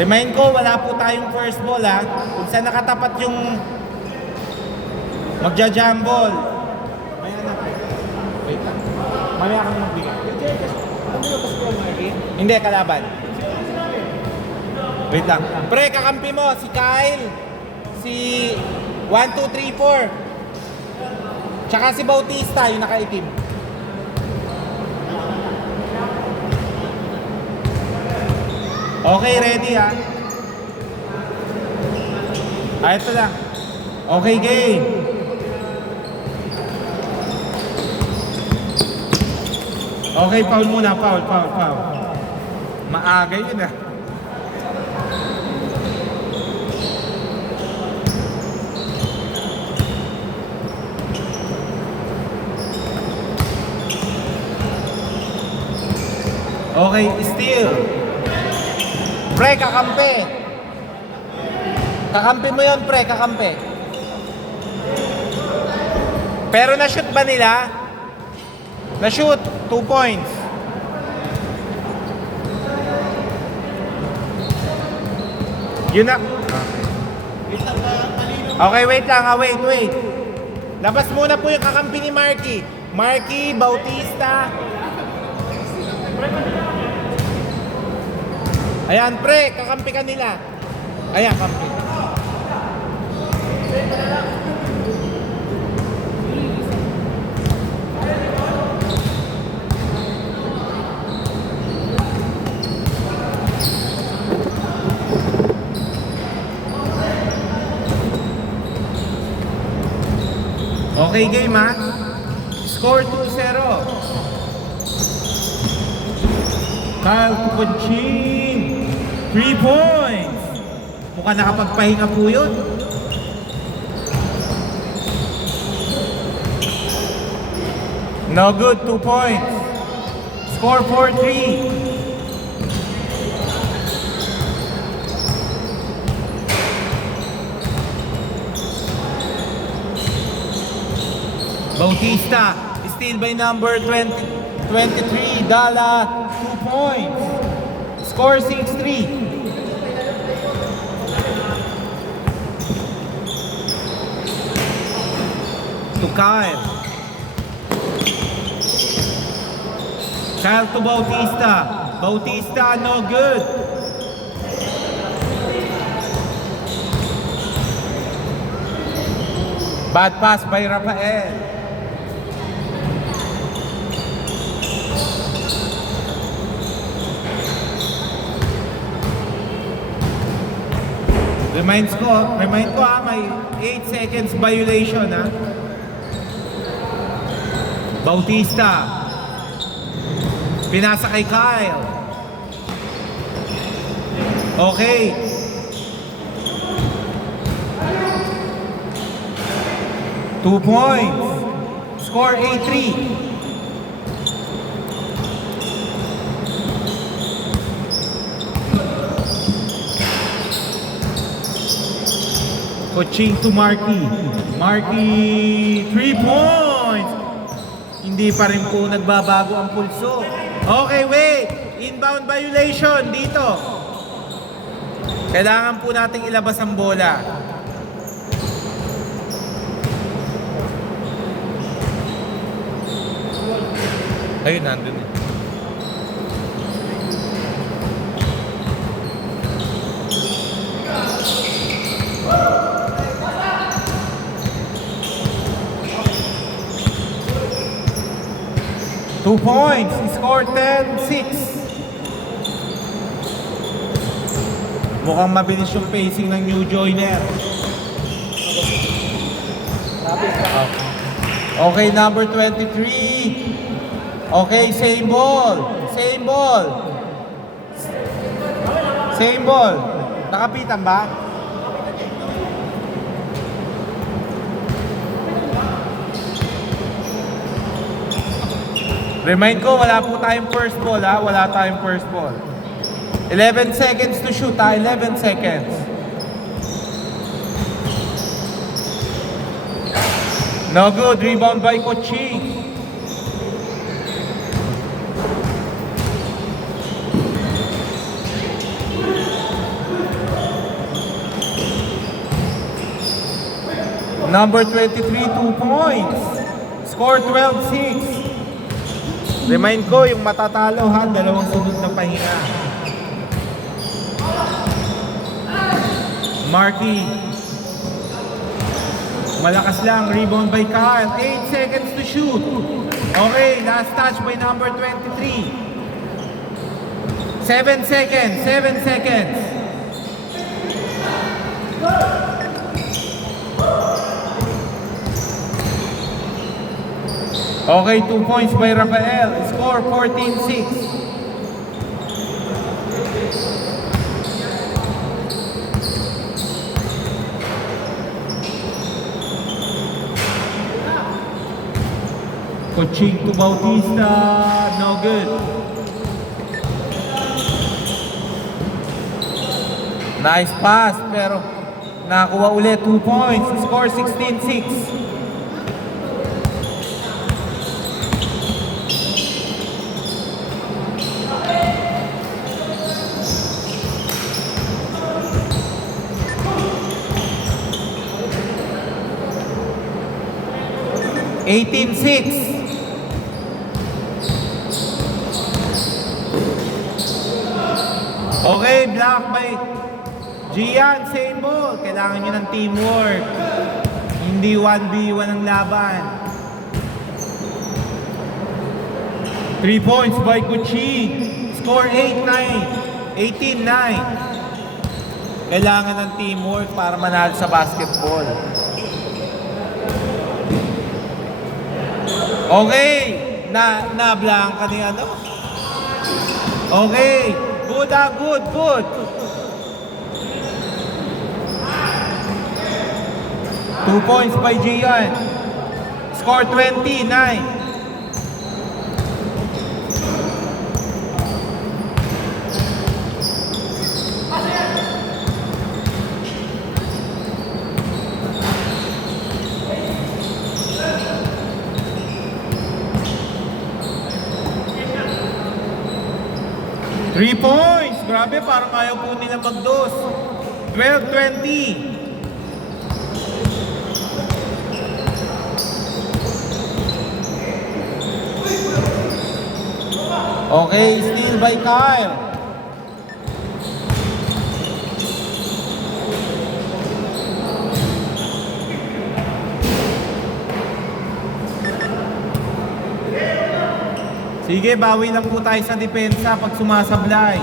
Remind ko, wala po tayong first ball ha. Kung saan nakatapat yung magja-jambol. May anak. Wait lang. Mamaya ka na magbigay. Hindi, kalaban. Wait lang. Pre, kakampi mo, si Kyle. Si 1, 2, 3, 4. Tsaka si Bautista, yung nakaitim. Okay, ready ha? Ito lang. Okay, game. Okay, foul muna. Foul. Maaga yun ah. Okay, steal. Pre, kakampi. Kakampi mo yun, pre, kakampi. Pero na-shoot ba nila? Na-shoot, 2 points. Yun na. Okay, wait lang ha, wait. Labas muna po yung kakampi ni Marky. Marky, Bautista. Ayan, pre, kakampi ka nila. Ayan, kampi. Okay, game ha. Score 2-0. Kyle Pupunchin, 3 points. Mukhang nakapagpahinga po yun. No good, 2 points. Score 4-3. Bautista, steal by number 23, Dala, 2 points. Score 6-3. To Kyle. Kyle to Bautista. Bautista, no good. Bad pass by Rafael. Remind ko ha, may 8 seconds violation ha. Bautista. Pinasa kay Kyle. Okay. Two points. Score 8-3. Coaching to Marky. Marky, 3 points. Hindi pa rin po nagbabago ang pulso. Okay, wait. Inbound violation dito. Kailangan po nating ilabas ang bola. Ayun, nandun eh. Two points. He scored 10-6. Mukhang mabilis yung pacing ng new joiner. Okay, number 23. Okay, same ball. Nakapitan ba? Remind ko, wala po tayong first ball ha. 11 seconds to shoot ha. 11 seconds. No good. Rebound by Coaching. Number 23, 2 points. Score 12-6. Remind ko, yung matatalo ha, dalawang sunod na pahinga. Marky. Malakas lang, rebound by Kyle. 8 seconds to shoot. Okay, last touch by number 23. 7 seconds, 7 seconds. Okay, 2 points by Rafael. Score 14-6. Coaching to Bautista, no good. Nice pass, pero nakakuha ulit 2 points. Score 16-6. (18-6). Okay, block by Gian, same ball. Kailangan nyo ng teamwork. Hindi 1v1 ang laban. 3 points by Kuching. Score 8-9. 18-9. Kailangan ng teamwork para manalo sa basketball. Okay. Na-blank ka ni ano? Okay. Good, good, good. 2 points by Gian. Score 29. Three points! Grabe, parang ayaw po nila mag-dos. 12-20. Okay, steal by Kyle. Sige, bawi lang po tayo sa depensa pag sumasablay.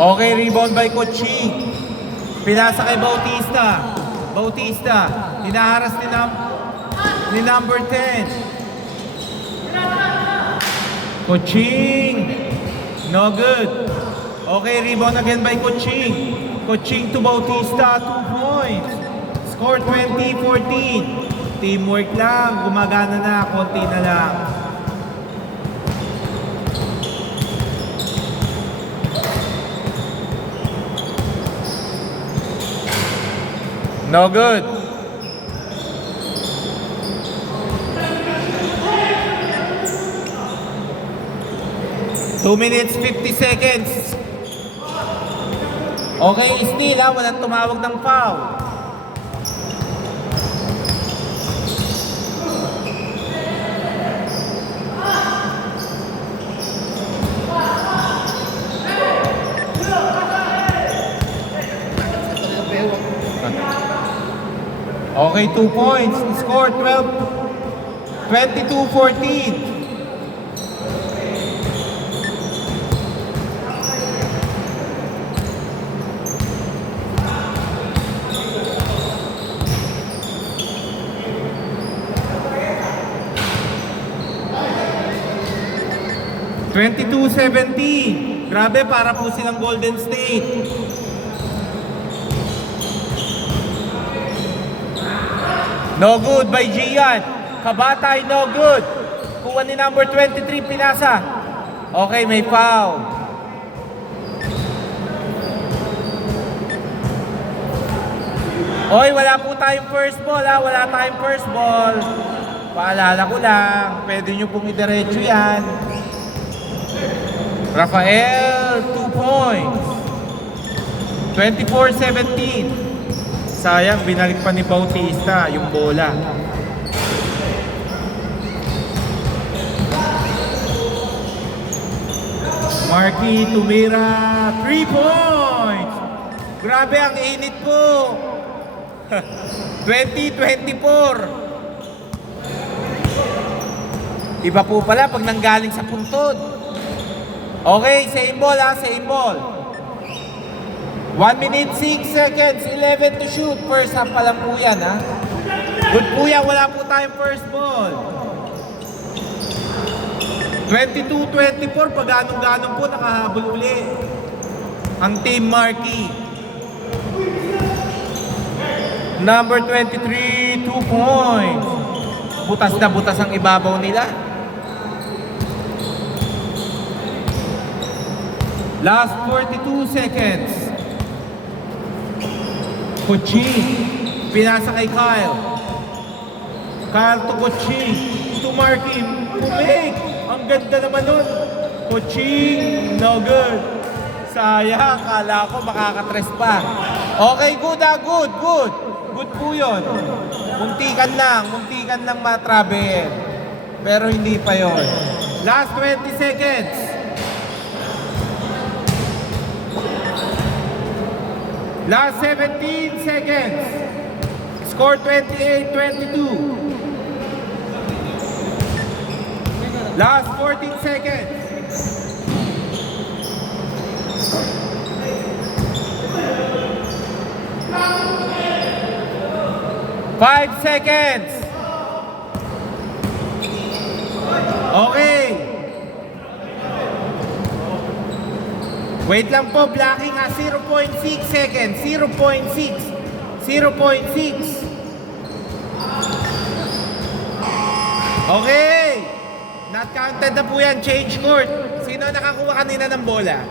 Okay, rebound by Coaching. Pinasa kay Bautista. Bautista, hinaharas ni number 10. Coaching. No good. Okay, rebound again by Coaching. Coaching to Bautista, 2 points. Score 20-14. Teamwork lang, gumagana na, konti na lang. No good. Two minutes, 50 seconds. Okay, steal ha. Walang tumawag ng foul. Okay, 2 points. Score 22-14. Grabe, para po silang Golden State. No good by Gian. Kabatay, no good. Kuha ni number 23, pinasa. Okay, may foul. Oy, wala po tayong first ball ha. Wala tayong first ball. Paalala ko lang, pwede nyo pong idiretso yan. Rafael, 2 points. 24-17. Sayang, binalik pa ni Bautista yung bola. Marky Tumira, 3 points. Grabe ang init po. 20-24. Iba po pala pag nanggaling sa puntod. Okay, same ball ha, same ball. 1 minute 6 seconds, 11 to shoot. First half pa lang po yan ha. Good po yan, wala po tayong first ball. 22-24, pag ganong-ganon po, nakahabol uli ang Team Marky. Number 23, 2 points. Butas na butas ang ibabaw nila. Last 42 seconds. Kuching, pinasa kay Kyle. Kyle to Kuching, to Marky, kumik. Ang ganda naman nun. Kuching, no good. Sayang, kala ko makakatres pa. Okay, good ha, good, good. Good po yun. Muntikan lang matravel. Pero hindi pa yon. Last 20 seconds. Last 17 seconds. Score 28-22. Last 14 seconds. Five seconds. Okay. Wait lang po, blocking ha. 0.6 seconds. 0.6. 0.6. Okay. Not counted na po yan. Change court. Sino nakakuha kanina ng bola?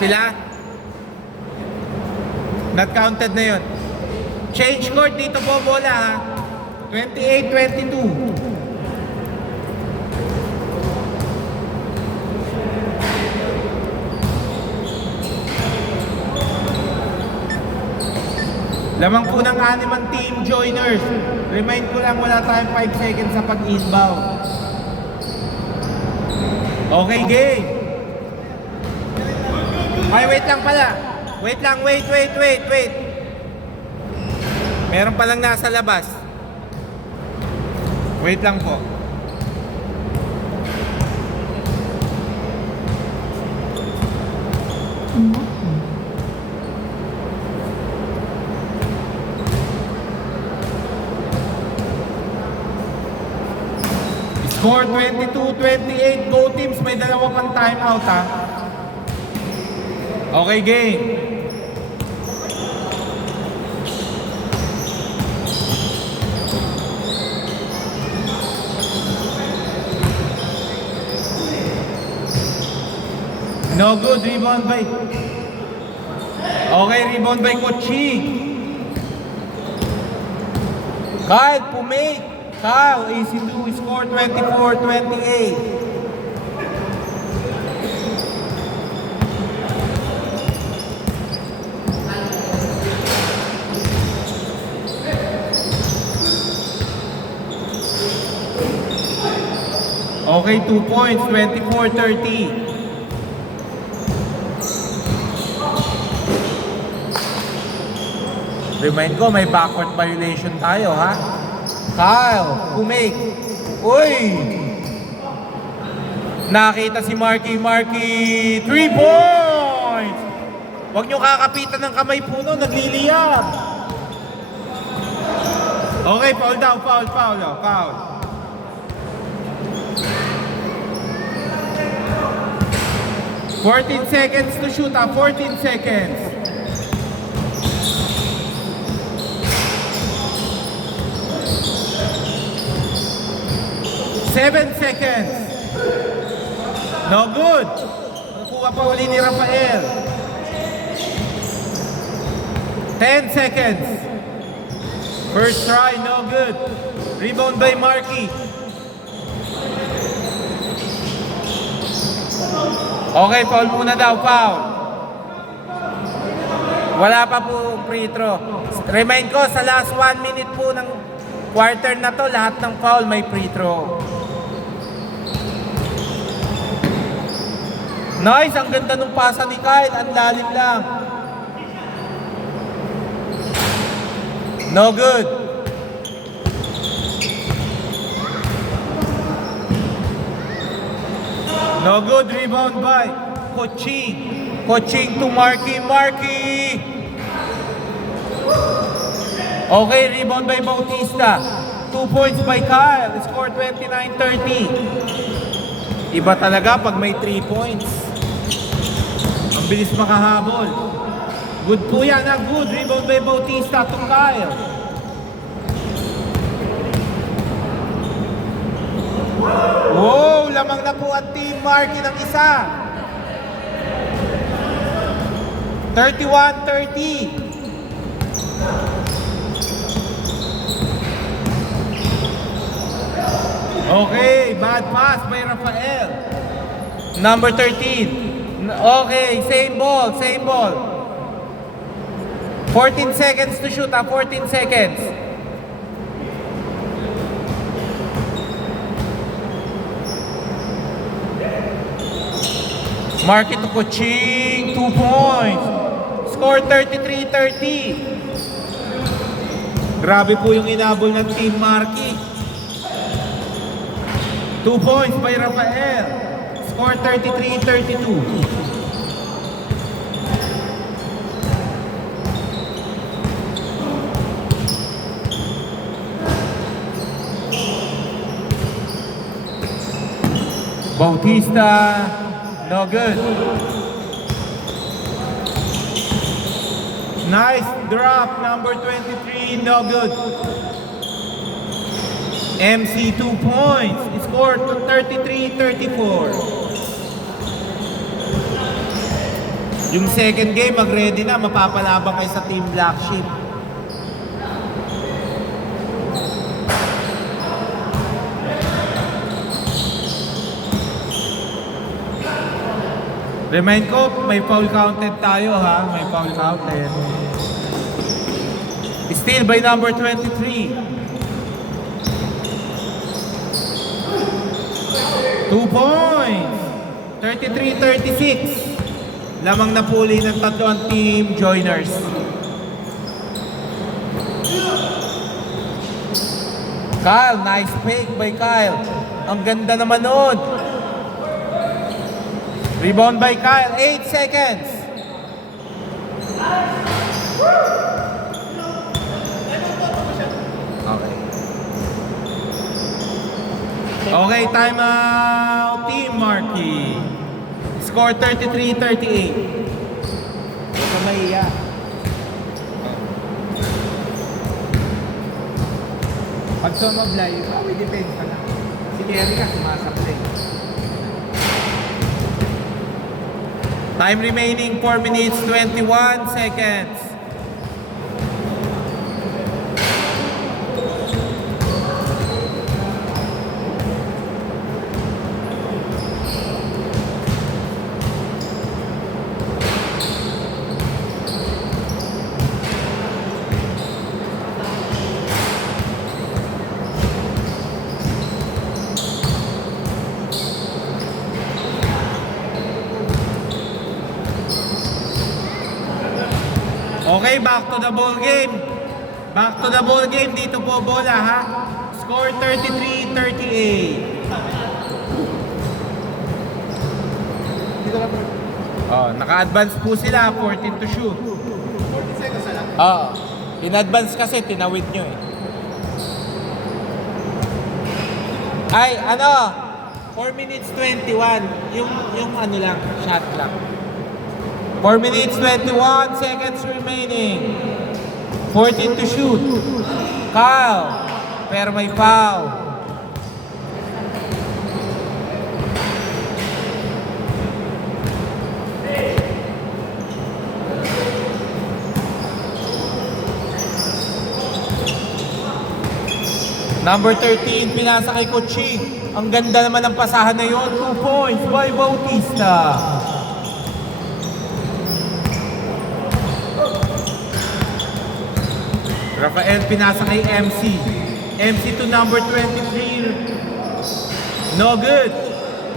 Sila? Not counted na yun. Change court dito po bola ha. 28-22. Lamang po ng animang team joiners. Remind ko lang, wala tayong 5 seconds sa pag-inbound. Okay, game. Ay, wait lang pala. Wait lang, wait. Meron palang nasa labas. Wait lang po. Score 22-28. Go teams, may dalawa pang timeout ha. Okay, game. No good, rebound by. Okay, rebound by Kuching. Kyle, pumake. Kyle, AC2, score 24-28. Okay, 2 points, 24-30. Remind ko, may backward violation tayo, ha? Kyle, kumake. Uy! Nakita si Marky. 3 points! Huwag nyo kakapitan ng kamay po no, nagliliyab. Okay, foul daw, foul. 14 seconds to shoot, 14 seconds. Seven seconds. No good. Nakuha pa uli ni Rafael. 10 seconds. First try, no good. Rebound by Marky. Okay, foul muna daw, foul. Wala pa po free throw. Remind ko, sa last 1 minute po ng quarter na to, lahat ng foul may free throw. Nice, ang ganda nung pasa ni Kyle, ang lalim lang. No good. No good, rebound by Koching. Koching to Marky. Okay, rebound by Bautista. 2 points by Kyle. Score 29-30. Iba talaga pag may 3 points. Ang bilis makahabol. Good po yan, good. Rebound by Bautista to Kyle. Wow, lamang na po ang Team Marky ng isa. 31-30. Okay, bad pass by Rafael. Number 13. Okay, same ball. 14 seconds to shoot, 14 seconds. Marky to Koching, 2 points. Score 33-30. Grabe po yung inabol ng Team Marky. 2 points by Rafael. Score 33-32. Bautista, no good. Nice drop, number 23, no good. MC 2 points. Score to 33-34. Yung second game, mag-ready na. Mapapalabang kayo sa Team Black Sheep. Remind ko, may foul counted tayo ha. May foul counted. Still by number 23. 2 points. 33-36. Lamang napuli ng tatlo ang Team Joiners. Kyle, nice fake by Kyle. Ang ganda naman nun. Rebound by Kyle, 8 seconds. Okay. Okay, time out, Team Marky. Score 33-38. Huwag ka maiya. Pag sumablay, may defense ka na. Si Erika sumasablay. Time remaining 4 minutes 21 seconds. Okay, back to the ball game. Back to the ball game. Dito po bola ha. Score 33-38. Oh, naka-advance po sila. 14 to shoot. 14 seconds na lang? Oo. In-advance kasi, tinawid nyo eh. Ay, ano? 4 minutes 21. Yung ano lang, shot lang. 4 minutes 21 seconds remaining. 14 to shoot. Kyle, pero may foul. Number 13, pinasa kay Koching. Ang ganda naman ng pasahan na yun. 2 points by Bautista. Rafael pinasa kay MC. MC to number 23. No good.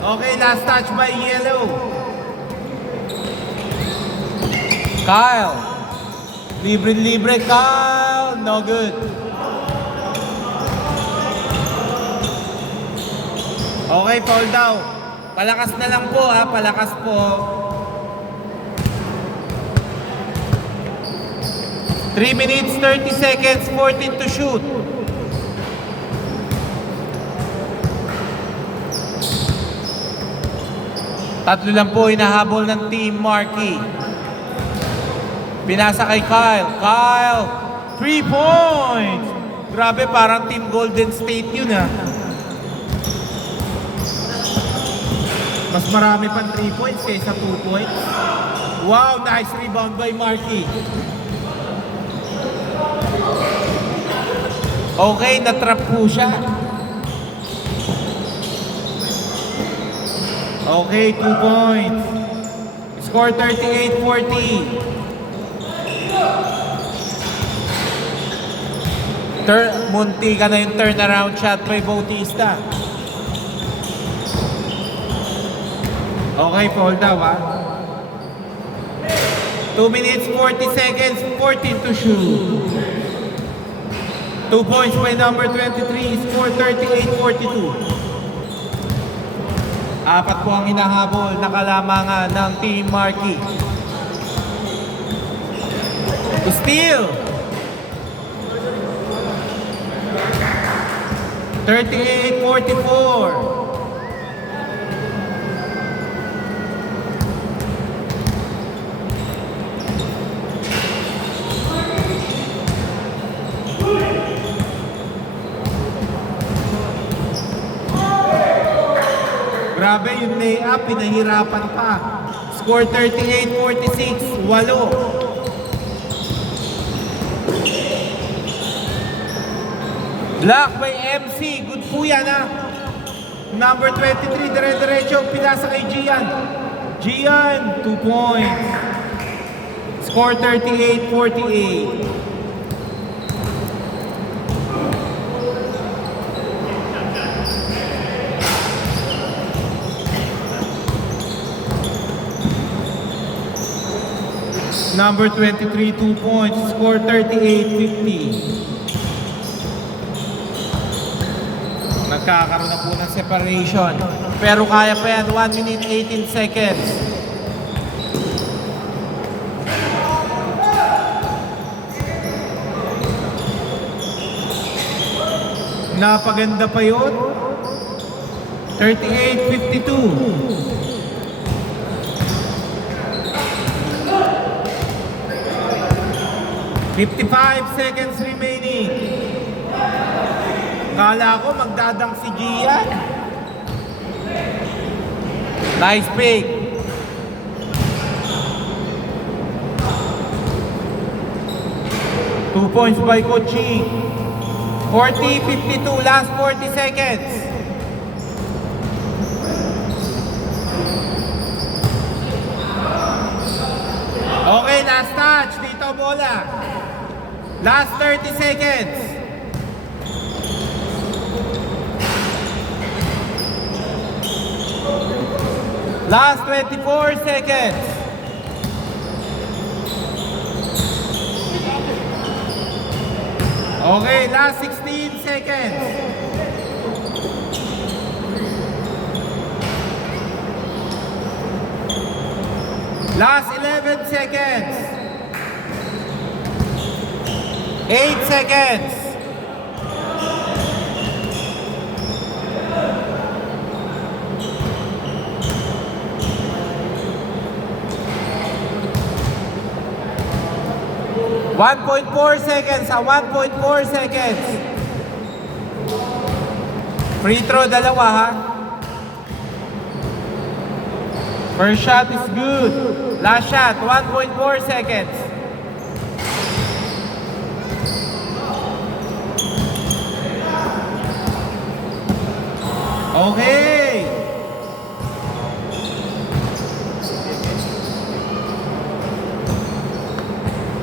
Okay, last touch by Yellow. Kyle. Libre, Kyle. No good. Okay, foul daw. Palakas na lang po ha, palakas po. 3 minutes, 30 seconds, 14 to shoot. Tatlo lang po hinahabol ng Team Marquee. Pinasa kay Kyle. Kyle, 3 points! Grabe, parang Team Golden State yun ha. Mas marami pang 3 points kaysa 2 points. Wow, nice rebound by Marquee. Okay, natrap po siya. Okay, 2 points. Score 38-40. Munti ka na yung turnaround shot by Bautista. Okay, foul daw ha. 2 minutes, 40 seconds, 14 to shoot. 2 points by number 23, score 38-42. Apat po ang hinahabol na kalamangan ng Team Marquee. To steal! 38-44. Grabe yung layup, pinahirapan pa. Score 38-46, 8. Block by MC, good po yan ha. Number 23, dire-diretso, pinasa kay Gian. Gian, 2 points. Score 38-48. Number 23, 2 points. Score 38-50. Nagkakaroon na po ng separation. Pero kaya pa yan. 1 minute, 18 seconds. Napaganda pa yun. 38-52. 55 seconds remaining. Kala ko magdadang si Gian. Nice pick. Two points by Kochi. 40-52, last 40 seconds. Okay, last touch. Dito bola. Last 30 seconds. Last 24 seconds. Okay, last 16 seconds. Last 11 seconds. 8 seconds. .4 seconds, 1.4 seconds. Free throw dalawa ha. First shot is good. Last shot, 1.4 seconds. Okay.